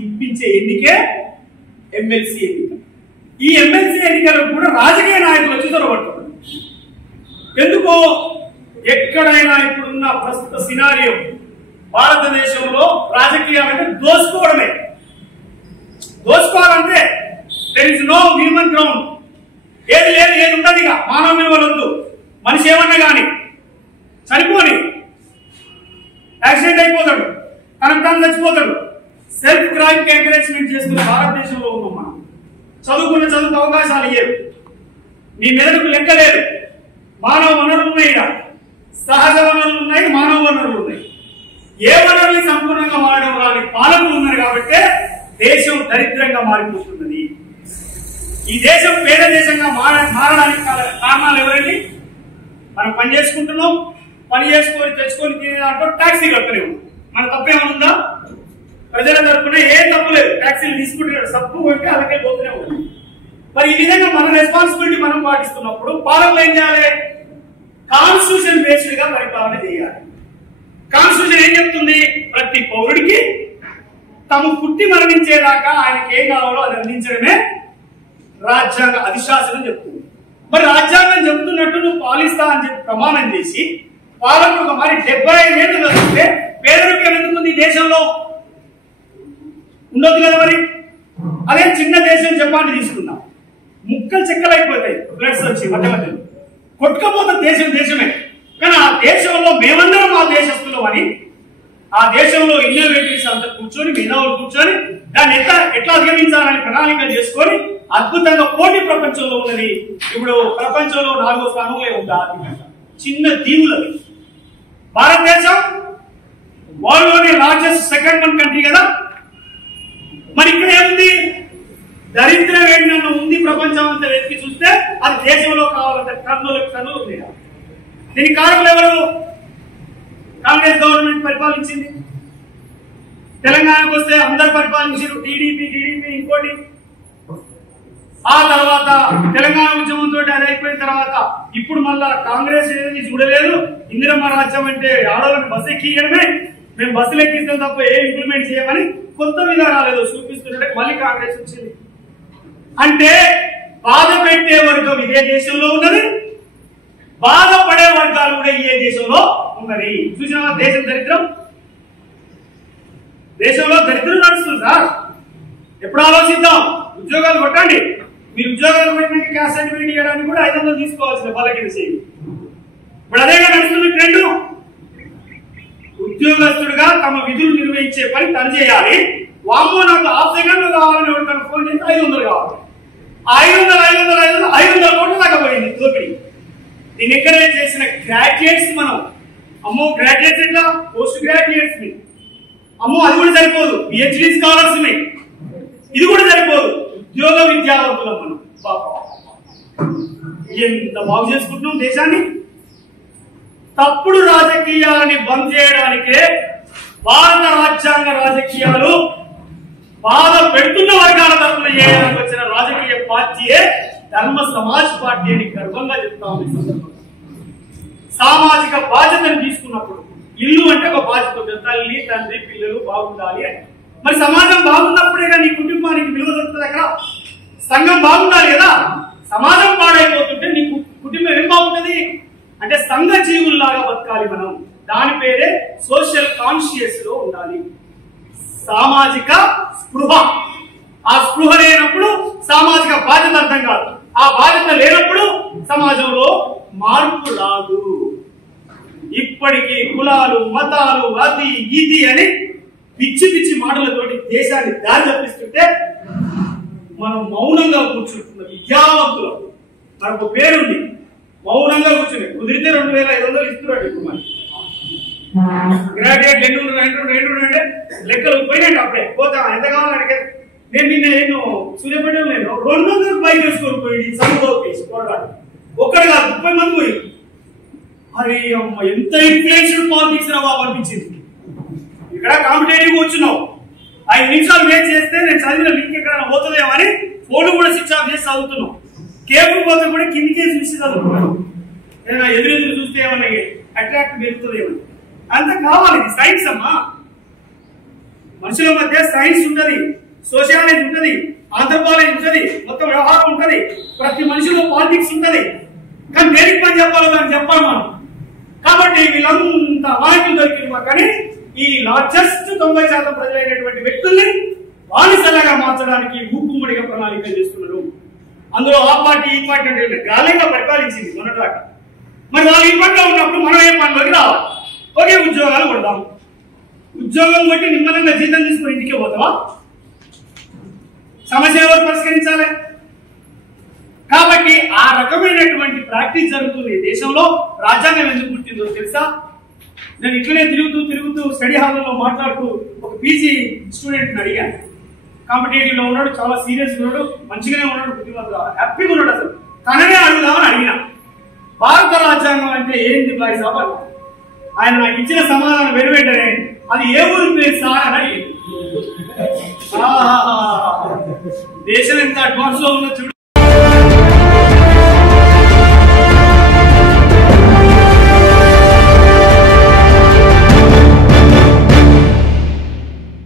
ఇప్పించే ఎన్నికే ఎమ్మెల్సీ ఎన్నిక. ఈ ఎమ్మెల్సీ ఎన్నికలకు కూడా రాజకీయ నాయకులు వచ్చి చొరబడుతున్నారు. ఎందుకో ఎక్కడైనా ఇప్పుడున్న ప్రస్తుత సినారియో భారతదేశంలో రాజకీయాలంటే దోసుకోవడమే. దోసుకోవాలంటే there is no human ground. ఏది లేదు, ఏది ఉండదు. ఇక మానవ విలువలు వద్దు. మనిషి ఏమన్నా కానీ చనిపోని యాక్సిడెంట్ అయిపోతాడు, తనకు తాను చచ్చిపోతాడు. సెల్ఫ్ క్రైమ్ కి ఎంకరేజ్మెంట్ చేస్తున్న భారతదేశంలో ఉన్నాం మనం. చదువుకున్న చదువుకు అవకాశాలు ఇయ్యరు. మీ మెదడుకు లెక్కలేదు. మానవ వనరులు ఉన్నాయి, సహజ వనరులు ఉన్నాయి, మానవ వనరులు ఉన్నాయి. ఏ వనరుల్ని సంపూర్ణంగా వాడడం రాని పాలకులు ఉన్నారు కాబట్టి దేశం దరిద్రంగా మారిపోతున్నది. ఈ దేశం పేద దేశంగా మారడానికి కారణాలు ఎవరండి? మనం పని చేసుకుంటున్నాం, పని చేసుకొని తెచ్చుకొని తినేదాంట్లో ట్యాక్సీ కట్టలేము. మన తప్పేమనుందా? ప్రజల తరఫున ఏం తప్పు లేదు. ట్యాక్సీలు తీసుకుంటున్నాడు, సబ్బు కొట్టి అలాగే పోతూనే ఉంటుంది. మరి ఈ విధంగా మన రెస్పాన్సిబిలిటీ మనం పాటిస్తున్నప్పుడు పాలకులు ఏం చేయాలి? కాన్స్టిట్యూషన్ బేస్డ్ గా పరిపాలన చేయాలి. కాన్స్టిట్యూషన్ ఏం చెప్తుంది? ప్రతి పౌరుడికి తాము పుట్టి మరణించేదాకా ఆయనకి ఏం కావాలో అది అందించడమే రాజ్యాంగ అధిశాసనం చెప్తుంది. మరి రాజ్యాంగం చెప్తున్నట్టు నువ్వు పాలిస్తా అని చెప్పి ప్రమాణం చేసి పాలకుడు మరి 75 ఏళ్ళు కలిగితే పేదరికం ఎందుకుంది దేశంలో? ఉండొద్దు కదా. మరి అదే చిన్న దేశం జపాన్ తీసుకున్నాం, ముక్కలు చెక్కలు అయిపోతాయి, బ్లడ్స్ వచ్చి మధ్య మధ్యలో కొట్టుకపోతే దేశమే. కానీ ఆ దేశంలో మేమందరం ఆ దేశస్తులు అని ఆ దేశంలో ఇన్నోవేటివ్స్ అంతా కూర్చొని మేధావులు కూర్చొని దాన్ని ఎట్లా అధిగమించాలని ప్రణాళికలు చేసుకొని అద్భుతంగా పోటీ ప్రపంచంలో ఉన్నది. ఇప్పుడు ప్రపంచంలో 4వ స్థానంలో ఉంటా. చిన్న దీవులది భారతదేశం, వరల్డ్లోనే లార్జెస్ట్ సెకండ్ వన్ కంట్రీ కదా. మరి ఇక్కడ ఏముంది? దరిద్రం ఏంటన్నా ఉంది. ప్రపంచం అంతా వెతికి చూస్తే అది దేశంలో కావాలంటే టన్నులు ఉంది. దీనికి కారణాలు ఎవరు? కాంగ్రెస్ గవర్నమెంట్ పరిపాలించింది. తెలంగాణకు వస్తే అందరు పరిపాలించారు, టీడీపీ ఇంకోటి. ఆ తర్వాత తెలంగాణ ఉద్యమంతో అది అయిపోయిన తర్వాత ఇప్పుడు మళ్ళా కాంగ్రెస్ ఏది చూడలేదు. ఇందిరమ్మ రాజ్యం అంటే ఆడవాళ్ళని బస్సు ఎక్కియడమే, మేము బస్సులు ఎక్కిస్తాం తప్ప ఏ ఇంప్లిమెంట్ చేయమని కొత్త విధానాలు ఏదో చూపిస్తుంటే మళ్ళీ కాంగ్రెస్ వచ్చింది. అంటే బాధ పెట్టే వర్గం ఇదే దేశంలో ఉన్నది, బాధపడే వర్గాలు కూడా ఇదే దేశంలో ఉన్నది. చూసిన దేశం దరిద్రం, దేశంలో దరిద్రం నడుస్తుంది సార్. ఎప్పుడు ఆలోచిద్దాం? ఉద్యోగాలు కొట్టండి. మీరు ఉద్యోగాలు పెట్టిన క్యాస్ట్ సర్టిఫికేట్ ఇవ్వడానికి కూడా 500 తీసుకోవాల్సిన బలకిన చేయండి. ఇప్పుడు అదేగా నడుస్తుంది ట్రెండ్. ఉద్యోగస్తుడుగా తమ విధులు నిర్వహించే పని తను చేయాలి. వామ్మో నాకు హాఫ్ సెకండ్ కావాలని ఎవరికైనా ఫోన్ చేస్తే 500 కావాలి. 500 కోట్లు దాకా పోయింది దోపిడీ. దీన్ని ఎంకరేజ్ చేసిన గ్రాడ్యుయేట్స్ మనం. అమ్మో గ్రాడ్యుయేట్స్ ఎట్లా? పోస్ట్ గ్రాడ్యుయేట్స్ ని అమ్మో అది కూడా సరిపోదు. పిహెచ్డి స్కాలర్స్ ని ఇది కూడా సరిపోదు. ఉద్యోగ విద్యావంతులం మనం. ఎంత బాగు చేసుకుంటున్నాం దేశాన్ని. తప్పుడు రాజకీయాలని బంద్ చేయడానికే భారత రాజ్యాంగ రాజకీయాలు బాధ పెడుతున్న వర్గాల తరఫున చేయడానికి వచ్చిన రాజకీయ పార్టీయే ధర్మ సమాజ్ పార్టీ అని గర్వంగా చెప్తాము. సామాజిక బాధ్యతను తీసుకున్నప్పుడు ఇల్లు అంటే ఒక బాధ్యత ఉంటుంది. తల్లి తండ్రి పిల్లలు బాగుండాలి అని. మరి సమాజం బాగున్నప్పుడే నీ కుటుంబానికి విలువ దొరుకుతుంది. అక్కడ సంఘం బాగుండాలి కదా. సమాజం పాడైపోతుంటే నీ కుటుంబం ఏం బాగుంటుంది అంటే సంఘ జీవుల్లాగా బతకాలి మనం. దాని పేరే సోషల్ కాన్షియస్ లో ఉండాలి. సామాజిక స్పృహ. ఆ స్పృహ లేనప్పుడు సామాజిక బాధ్యత అర్థం కాదు. ఆ బాధ్యత లేనప్పుడు సమాజంలో మార్పు రాదు. ఇప్పటికీ కులాలు మతాలు అది ఇది అని పిచ్చి పిచ్చి మాటలతోటి దేశాన్ని దారి తప్పిస్తుంటే మనం మౌనంగా కూర్చుంటున్న విద్యావంతులు. మనకు పేరుంది, మౌనంగా కూర్చుని కుదిరితే 2500 ఇస్తున్నాడు. ఇప్పుడు మరి గ్రాడ్యుయేట్ 200 లెక్కలు పోయినాడు. అప్పుడే పోతా ఎంత కావాలంటే నేను సూర్యాపేటలో నేను 200 బైక్ వేసుకొని పోయి సముద్రం పోరాడు. ఒక్కడు కాదు 30 మంది పోయి. అరే అమ్మ ఎంత ఇన్ఫ్లుయెన్షియల్ పాలిటిక్స్ రా బాబు అనిపించింది. ఇక్కడ కాంపిటేటివ్ వచ్చినావు 5 నిమిషాలు వేస్ట్ చేస్తే నేను చదివిన లింక్ ఎక్కడ పోతుందేమో అని ఫోన్ కూడా స్విచ్ ఆఫ్ చేసి చదువుతున్నావు. కేబుల్ పోతే కూడా కిందికేసి చూసి చదువుతున్నావు. ఎదురెదురు చూస్తే ఏమన్నా అట్రాక్ట్ పెరుగుతుంది ఏమని. అంత కావాలి. సైన్స్ అమ్మా. మనుషుల మధ్య సైన్స్ ఉంటది, సోషియాలజీ ఉంటది, ఆంథ్రోపాలజీ ఉంటది, మొత్తం వ్యవహారం ఉంటది, ప్రతి మనిషిలో పాలిటిక్స్ ఉంటది. కానీ దేనికి పని చెప్పాలో దాన్ని చెప్పాలి మనం. కాబట్టి వీళ్ళంతా అమాయకులు దొరికిన కానీ ఈ లార్జెస్ట్ 90% ప్రజలైనటువంటి వ్యక్తుల్ని బానిసలాగా మార్చడానికి ఊపుముడిగా ప్రణాళికలు చేస్తున్నారు. అందులో ఆ పార్టీ ఈ పార్టీ అంటే గాలిగా పరిపాలించింది మొన్నటిదాకా. మరి వాళ్ళు ఈ పనిలో ఉన్నప్పుడు మనం ఏ పనిలోకి రావాలి? ఒకే ఉద్యోగాలు కొడదాం. ఉద్యోగం కొట్టి నిమ్మలంగా జీతం తీసుకుని ఇంటికి పోతావా? సమస్య ఎవరు పరిష్కరించాలి? కాబట్టి ఆ రకమైనటువంటి ప్రాక్టీస్ జరుగుతుంది దేశంలో. రాజ్యాంగం ఎందుకు పుట్టిందో తెలుసా? నేను ఇట్లనే తిరుగుతూ స్టడీ హాల్లో మాట్లాడుతూ ఒక పీజీ స్టూడెంట్ని అడిగాను. కాంపిటేటివ్ లో ఉన్నాడు, చాలా సీరియస్ ఉన్నాడు, మంచిగానే ఉన్నాడు, బుద్ధిమంతుడు, హ్యాపీగా ఉన్నాడు. అసలు తననే అడుగుదామని అడిగిన, భారత రాజ్యాంగం అంటే ఏంది బాయ్ సాబ్? ఆయన నాకు ఇచ్చిన సమాధానం వెనువెంటనే అది ఏ ఊరి పేరు సార్ అని అడిగింది. దేశం ఎంత అడ్వాన్స్ లో ఉందో చూడు.